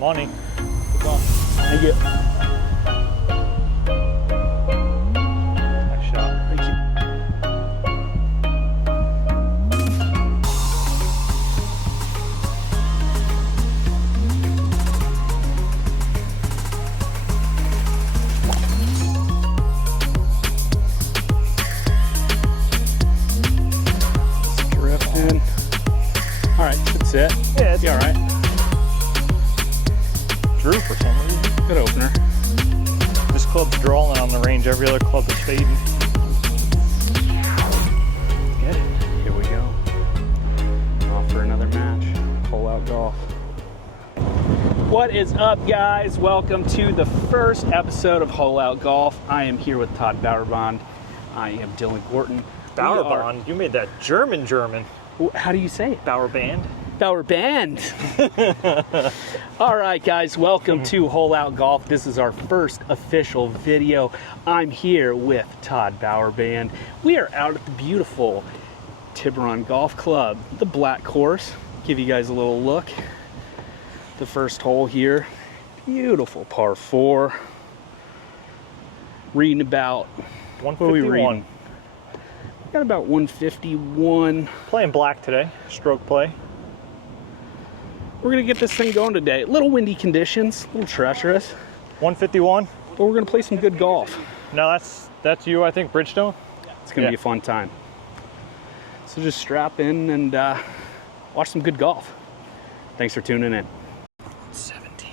Money. Thank you. Nice shot. Thank you. Drifting. All right, that's it. Yeah, it's all right. Drew for some reason. Good opener. This club's drawing on the range. Every other club is fading. Get it. Here we go. Off for another match. Hole out golf. What is up, guys? Welcome to the first episode of Hole Out Golf. I am here with Todd Bauerbond. I am Dylan Gorton. Bauerband. You made that German. How do you say it? Bauerband. Bauerband. All right, guys, welcome to Hole Out Golf. This is our first official video. I'm here with Todd Bauerband. We are out at the beautiful Tiburon Golf Club, the Black Course. Give you guys a little look. The first hole here, beautiful par 4. Reading about 151. What are we reading? Got about 151. Playing black today. Stroke play. We're gonna get this thing going today. A little windy conditions, a little treacherous, 151. but we're gonna play some good golf. No, that's you, I think, Bridgestone. It's gonna be a fun time. So just strap in and watch some good golf. Thanks for tuning in. 17.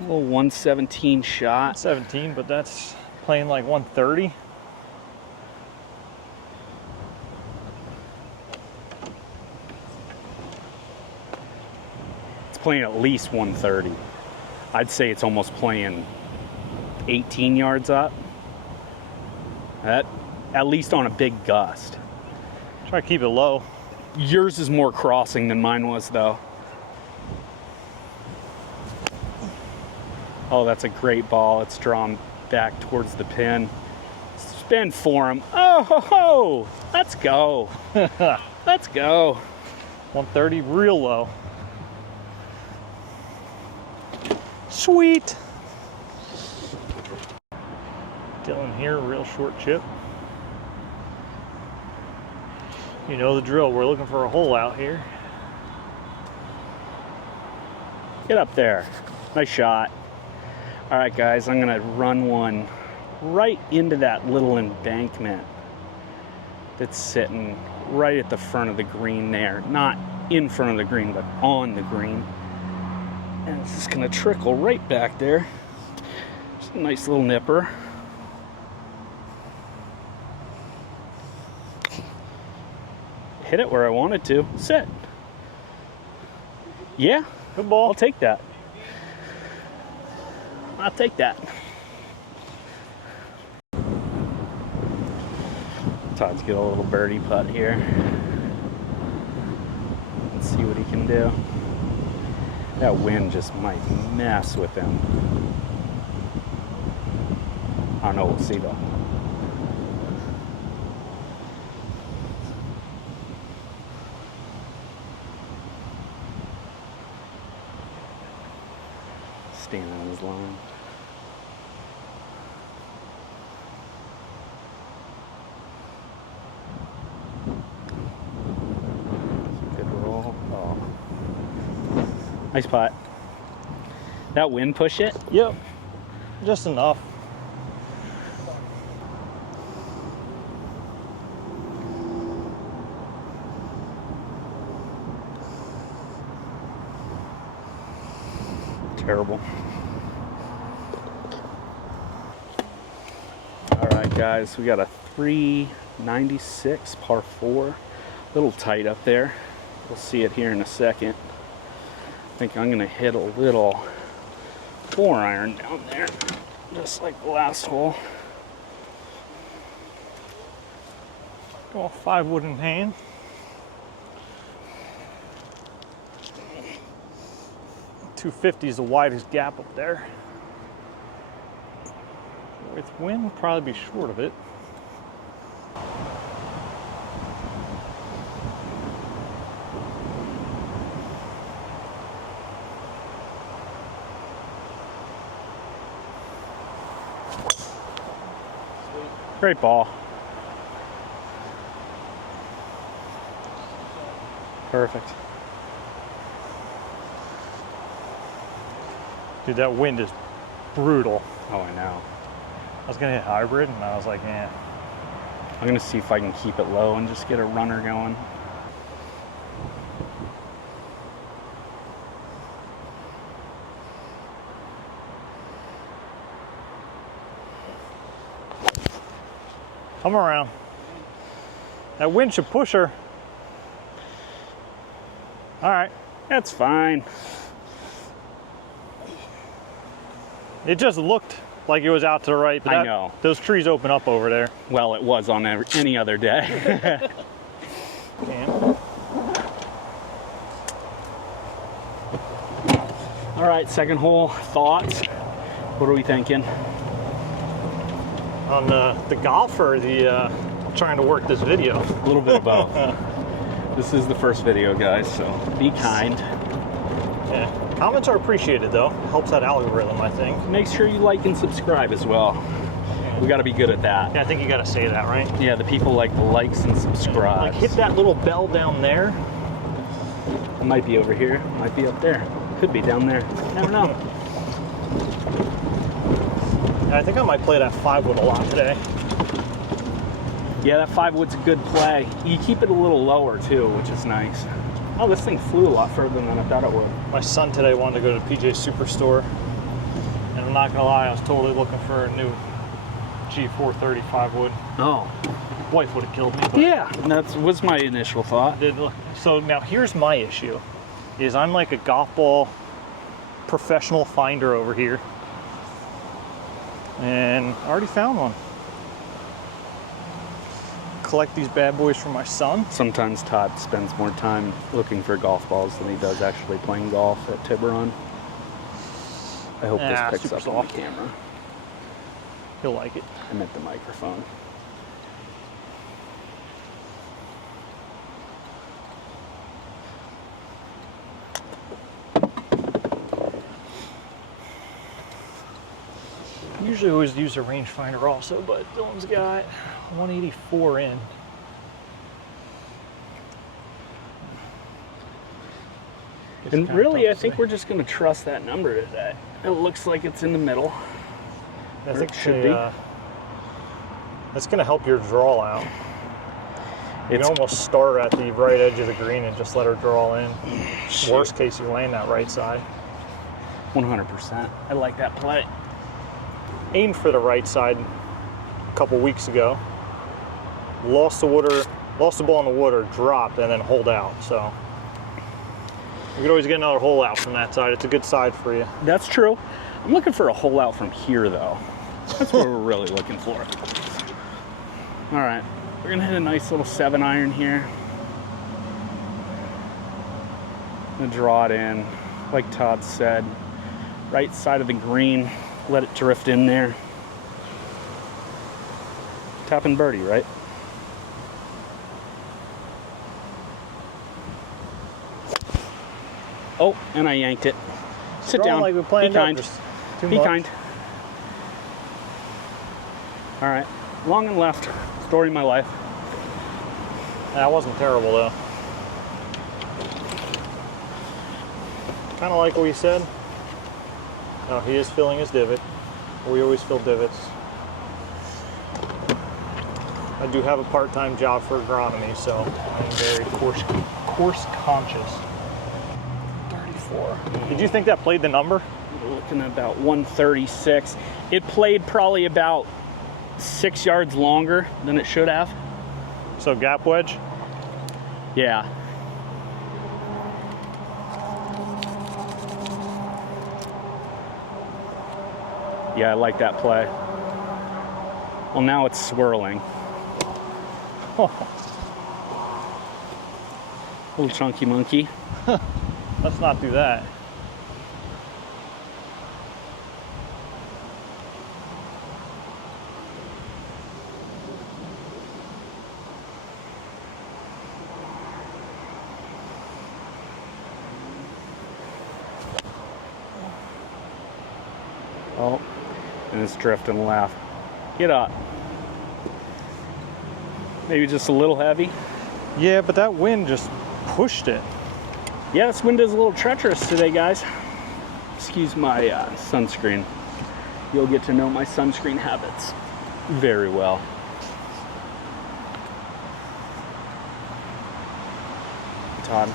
A little 117 shot. 17, but that's playing like 130. Playing at least 130. I'd say it's almost playing 18 yards up. That, at least on a big gust. Try to keep it low. Yours is more crossing than mine was, though. Oh, that's a great ball. It's drawn back towards the pin. Spin for him. Oh, ho, ho. Let's go. Let's go. 130, real low. Sweet. Dylan here, real short chip. You know the drill. We're looking for a hole out here. Get up there. Nice shot. All right, guys, I'm gonna run one right into that little embankment that's sitting right at the front of the green there. Not in front of the green, but on the green. And it's just gonna trickle right back there. Just a nice little nipper. Hit it where I wanted to. Sit. Yeah. Good ball. I'll take that. I'll take that. Todd's get a little birdie putt here. Let's see what he can do. That wind just might mess with him. I don't know, we'll see though. Staying on his line. Good roll. Oh. Nice putt. That wind push it? Yep. Just enough. Terrible. All right, guys, we got a 396 par 4. A little tight up there. We'll see it here in a second. I think I'm gonna hit a little 4-iron down there, just like the last hole. Go 5 wood in hand. .250 is the widest gap up there. With wind, we'll probably be short of it. Great ball. Perfect. Dude, that wind is brutal. Oh, I know. I was gonna hit hybrid, and I was like, eh. I'm gonna see if I can keep it low and just get a runner going. Come around. That wind should push her. All right. That's fine. It just looked like it was out to the right, but I know. Those trees open up over there. Well, it was on any other day. Damn. All right, second hole, thoughts? What are we thinking? On the golf or the trying to work this video? A little bit of both. This is the first video, guys, so be kind. Yeah. Comments are appreciated, though. Helps that algorithm, I think. Make sure you like and subscribe as well. We got to be good at that. Yeah, I think you got to say that, right? Yeah, the people like the likes and subscribes. Like, hit that little bell down there. It might be over here, might be up there. Could be down there. Never know. I think I might play that 5-wood a lot today. Yeah, that 5-wood's a good play. You keep it a little lower too, which is nice. Oh, this thing flew a lot further than I thought it would. My son today wanted to go to PJ Superstore, and I'm not gonna lie, I was totally looking for a new G430 5-wood. Oh. Wife would have killed me. But Yeah, that was my initial thought. So now here's my issue, is I'm like a golf ball professional finder over here, and I already found one. Collect these bad boys for my son. Sometimes Todd spends more time looking for golf balls than he does actually playing golf at Tiburon. I hope this picks super up on the camera. He'll like it. I meant the microphone. Usually always use a rangefinder also, but Dylan's got 184 in. And really, I think we're just going to trust that number today. It looks like it's in the middle. I think it should be. That's going to help your draw out. You can almost start at the right edge of the green and just let her draw in. Worst case, you land that right side. 100%. I like that play. Aimed for the right side a couple weeks ago. Lost the ball in the water, dropped, and then hold out. So you could always get another hole out from that side. It's a good side for you. That's true. I'm looking for a hole out from here, though. That's what we're really looking for. All right, we're gonna hit a nice little 7-iron here. Gonna draw it in, like Todd said, right side of the green. Let it drift in there. Tapping birdie, right? Oh, and I yanked it. Sit down. Like we're playing Be kind. Be much. kind. All right. Long and left. Story of my life. That wasn't terrible, though. Kind of like what he said. Oh, he is filling his divot. We always fill divots. I do have a part-time job for agronomy, so I'm very course conscious. 34. Did you think that played the number? We're looking at about 136. It played probably about 6 yards longer than it should have. So gap wedge? Yeah. Yeah, I like that play. Well, now it's swirling. Little chunky monkey. Let's not do that. Oh, and it's drifting left. Get up. Maybe just a little heavy. Yeah, but that wind just pushed it. Yeah, this wind is a little treacherous today, guys. Excuse my sunscreen. You'll get to know my sunscreen habits very well. Todd,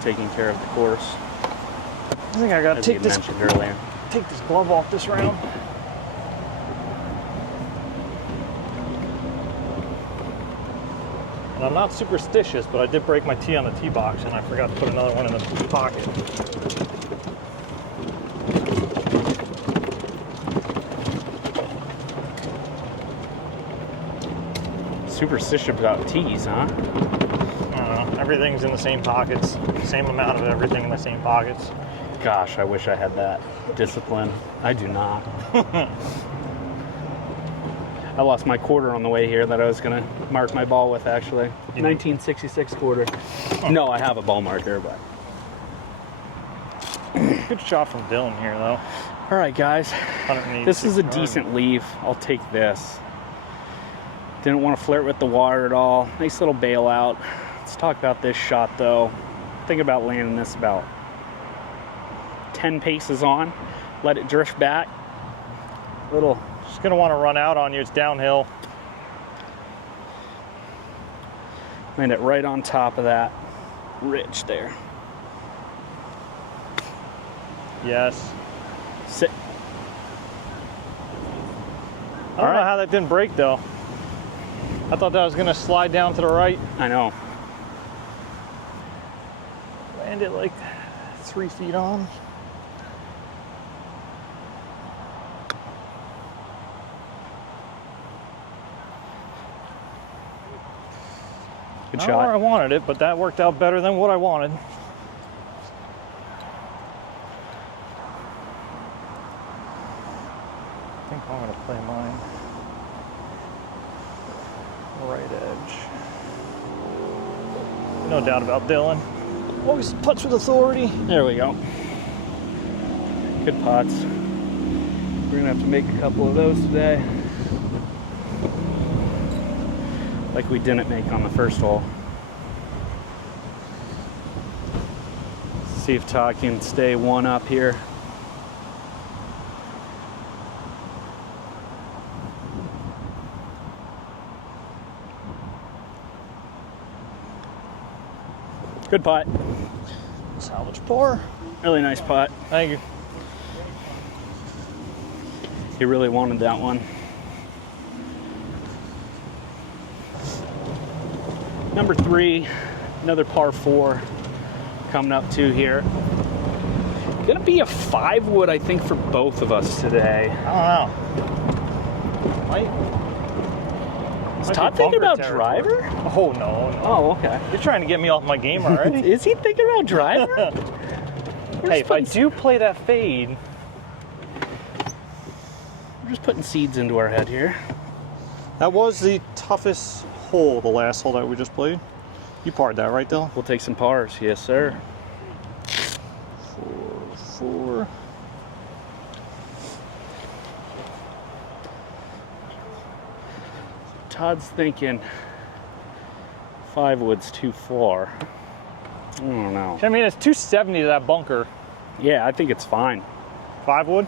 taking care of the course. I think I gotta As you mentioned earlier. take this glove off this round. And I'm not superstitious, but I did break my tee on the tee box and I forgot to put another one in the pocket. Superstitious about tees, huh? I don't know. Everything's in the same pockets. Same amount of everything in the same pockets. Gosh, I wish I had that discipline. I do not. I lost my quarter on the way here that I was going to mark my ball with, actually. 1966 quarter. No, I have a ball marker, but... Good shot from Dylan here, though. All right, guys. This is a yards. decent leave. I'll take this. Didn't want to flirt with the water at all. Nice little bailout. Let's talk about this shot, though. Think about landing this about 10 paces on. Let it drift back. Little... Just gonna want to run out on you. It's downhill. Land it right on top of that ridge there. Yes. Sit. I don't know how that didn't break, though. I thought that was gonna slide down to the right. I know. Land it like 3 feet on. Good Not shot. where I wanted it, but that worked out better than what I wanted. I think I'm gonna play mine. Right edge. No doubt about Dylan. Always putts with authority. There we go. Good putts. We're gonna have to make a couple of those today. Like we didn't make on the first hole. See if Todd can stay one up here. Good putt. Salvage par. Really nice putt. Thank you. He really wanted that one. Number 3, another par 4 coming up to here. Gonna be a 5 wood, I think, for both of us today. I don't know. Is Todd thinking about driver? Oh, no. Oh, okay. You're trying to get me off my game already. Is he thinking about driver? Hey, if I do play that fade. We're just putting seeds into our head here. That was the toughest hole, the last hole that we just played. You parred that, right, Dylan? We'll take some pars. Yes, sir. 4. Todd's thinking 5 wood's too far. I don't know. I mean, it's 270 to that bunker. Yeah, I think it's fine. 5 wood?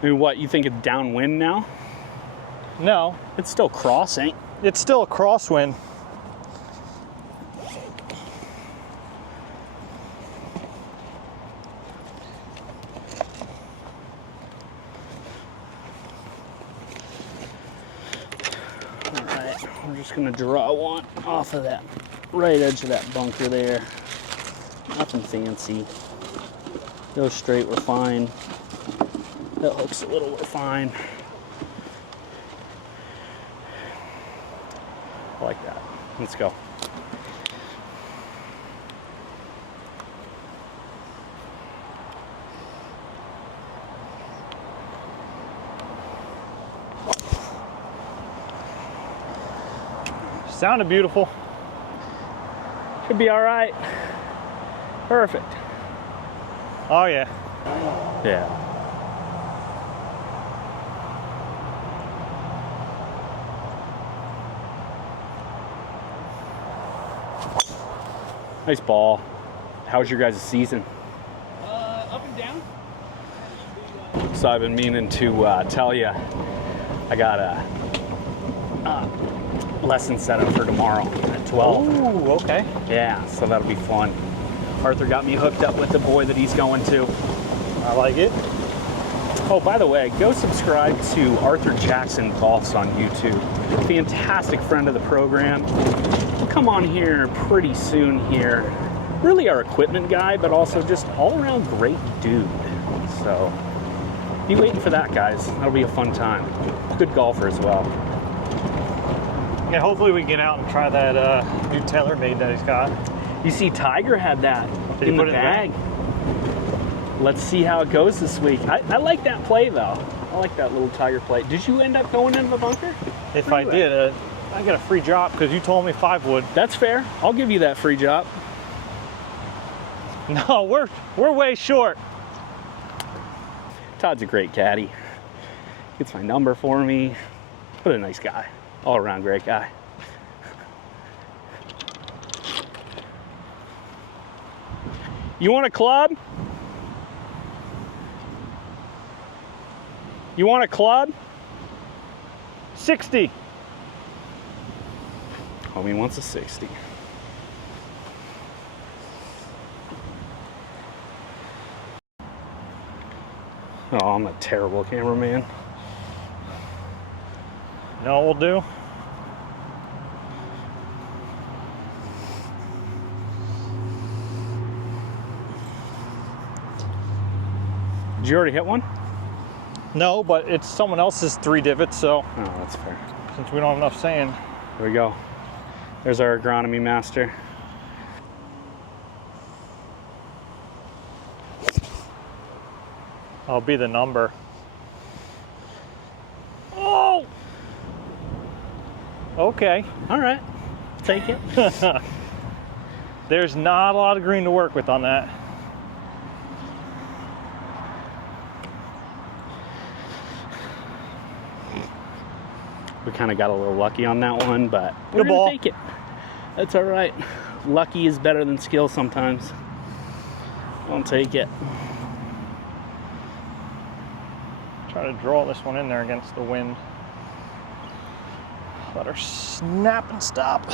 I mean, what, you think it's downwind now? No, It's still crossing. it's still a crosswind. All right, we're just gonna draw one off of that right edge of that bunker there. Nothing fancy. Go straight, we're fine. That hook's a little, we're fine. I like that. Let's go. Sounded beautiful. Should be all right. Perfect. Oh, yeah. Yeah. Nice ball. How's your guys' season? Up and down. So I've been meaning to tell you, I got a lesson set up for tomorrow at 12. Ooh, okay. Yeah, so that'll be fun. Arthur got me hooked up with the boy that he's going to. I like it. Oh, by the way, go subscribe to Arthur Jackson Golfs on YouTube. Fantastic friend of the program. Come on here pretty soon here. Really our equipment guy, but also just all around great dude. So be waiting for that, guys. That'll be a fun time. Good golfer as well. Yeah, hopefully we can get out and try that new TaylorMade that he's got. You see, Tiger had that Did he in the put it in the bag. Let's see how it goes this week. I like that play, though. I like that little Tiger play. Did you end up going into the bunker? If Where I you did, at? I got a free drop because you told me 5 would. That's fair. I'll give you that free job. No, we're way short. Todd's a great caddy. Gets my number for me. What a nice guy. All around great guy. You want a club? You want a club? 60. Homie wants a 60. Oh, I'm a terrible cameraman. You know what we'll do? Did you already hit one? No, but it's someone else's 3 divots, so Oh, that's fair. since we don't have enough sand. Here we go. There's our agronomy master. I'll be the number. Oh! Okay. All right, take it. There's not a lot of green to work with on that. We kind of got a little lucky on that one, but we're Good gonna ball. take it. That's all right. Lucky is better than skill sometimes. I'll take it. Try to draw this one in there against the wind. Let her snap and stop.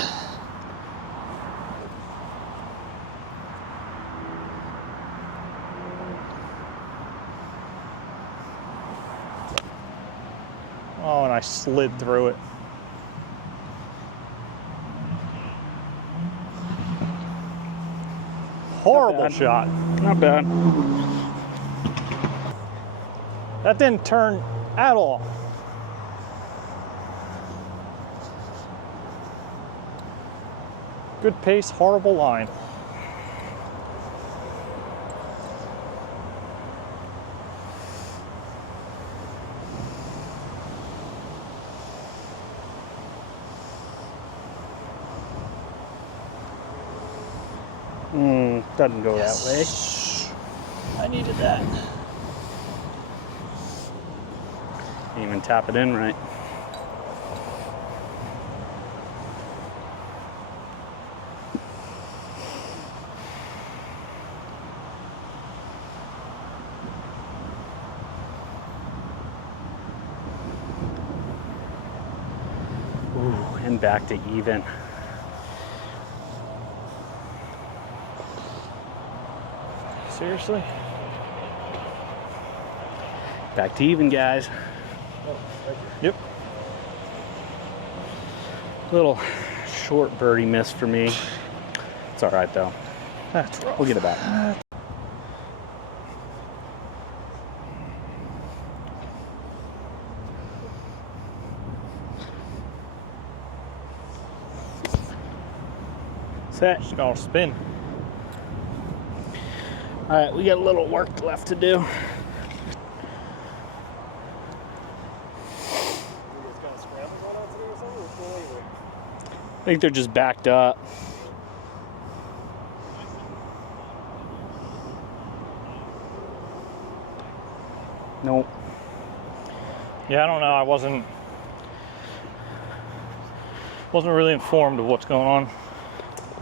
Oh, and I slid through it. Horrible bad. shot. Not bad. That didn't turn at all. Good pace, horrible line. Doesn't go that way. I needed that. Can't even tap it in right. Ooh, and back to even. Seriously? Back to even, guys. Yep. Little short birdie miss for me. It's all right though. That's rough. We'll get it back. Set. Just gonna spin. All right, we got a little work left to do. I think they're just backed up. Nope. Yeah, I don't know. I wasn't really informed of what's going on.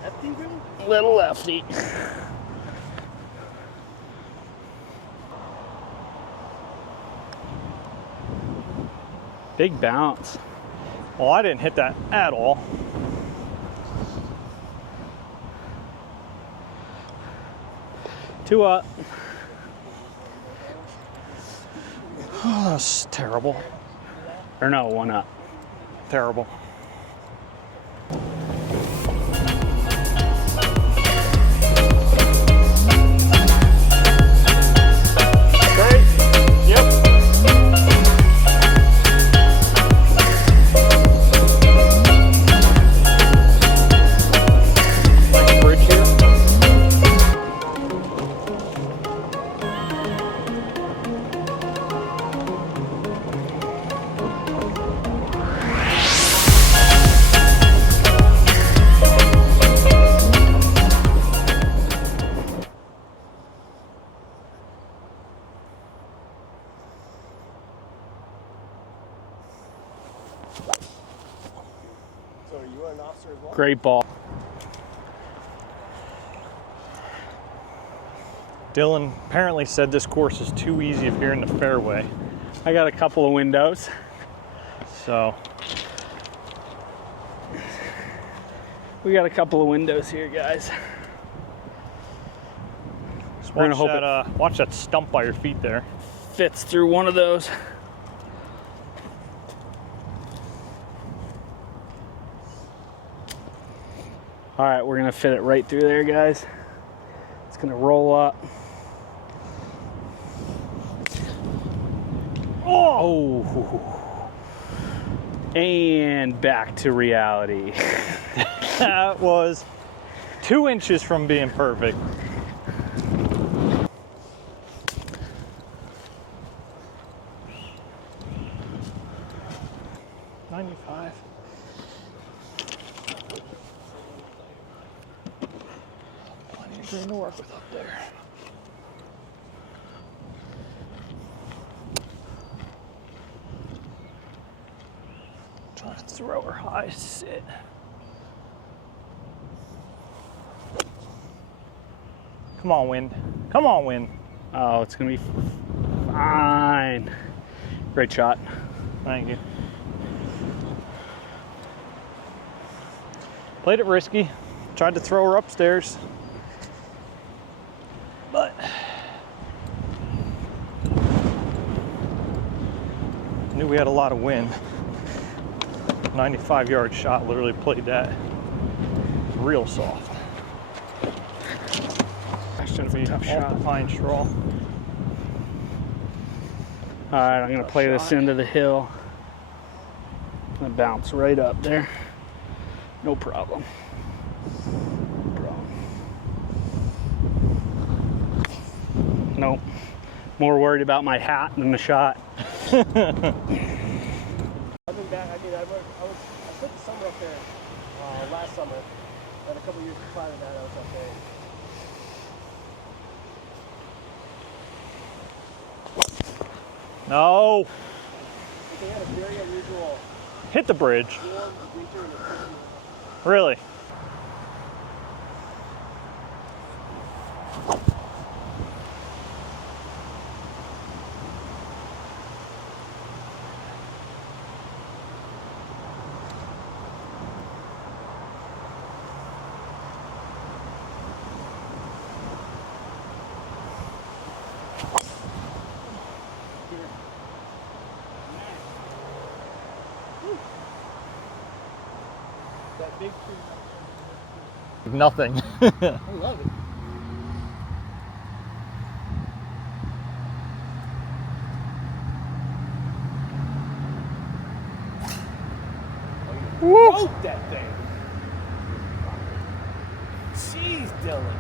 Lefty, really? Little lefty. Big bounce. Well, I didn't hit that at all. Two up. Oh, that's terrible. Or no, one up. Terrible. Great. Yep. Nice bridge here. So are you an officer as well? Great ball. Dylan apparently said this course is too easy if you're in the fairway. I got a couple of windows. So We got a couple of windows here, guys. just We're gonna watch hope that, watch that stump by your feet there. Fits through one of those. All right, we're gonna fit it right through there, guys. It's gonna roll up. Oh, and back to reality. That was 2 inches from being perfect. $95. Plenty of green to work with up there. Trying to throw her high, sit. Come on, wind. Come on, wind. Oh, it's gonna be fine. Great shot. Thank you. Played it risky. Tried to throw her upstairs. But knew we had a lot of wind. 95-yard shot, literally played that real soft. That's a tough Off shot. the pine straw. All right, I'm gonna play this into the hill. Gonna bounce right up there. No problem. No problem. Nope. More worried about my hat than the shot. I've been back. I spent the summer up there last summer, and a couple years prior to that, I was up there. No. They had a very unusual Hit the bridge. warm winter and a Really? that big tree. Nothing. I love it. Woo! Broke that thing. Jeez, Dylan.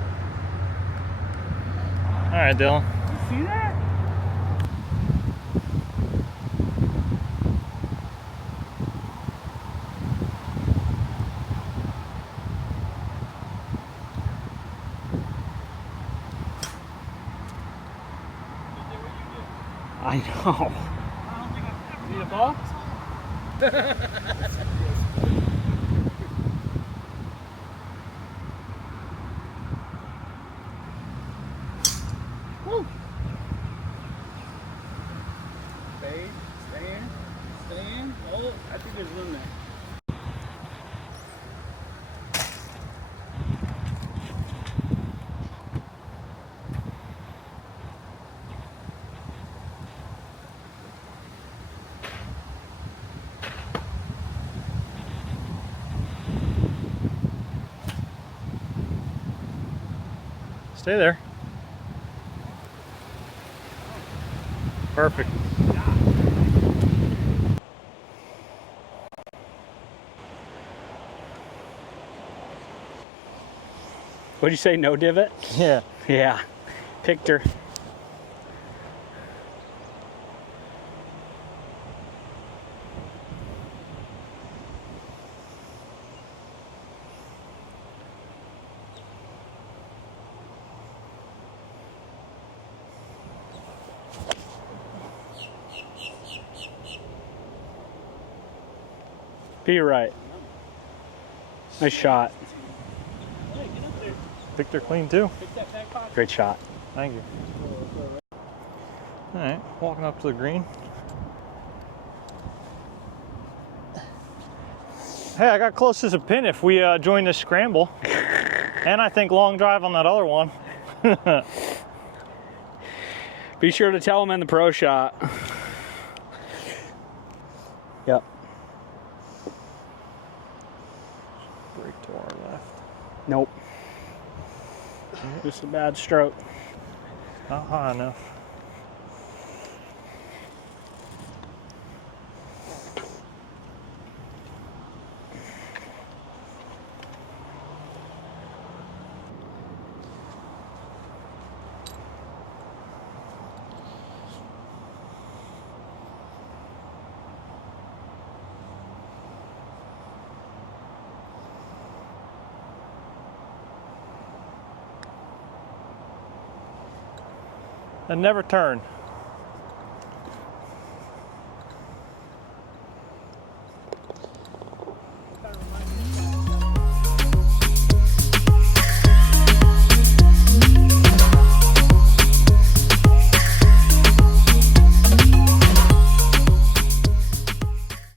All right, Dylan. You see that? I know. Need a ball? Stay there. Perfect. What'd you say, no divot? Yeah. Yeah, picked her. Be right. Nice shot. Picked her clean too. Great shot. Thank you. All right, walking up to the green. Hey, I got close as a pin if we join this scramble. And I think long drive on that other one. Be sure to tell him in the pro shot. Yep. Break to our left. Nope. Just a bad stroke. Not high enough. And never turn.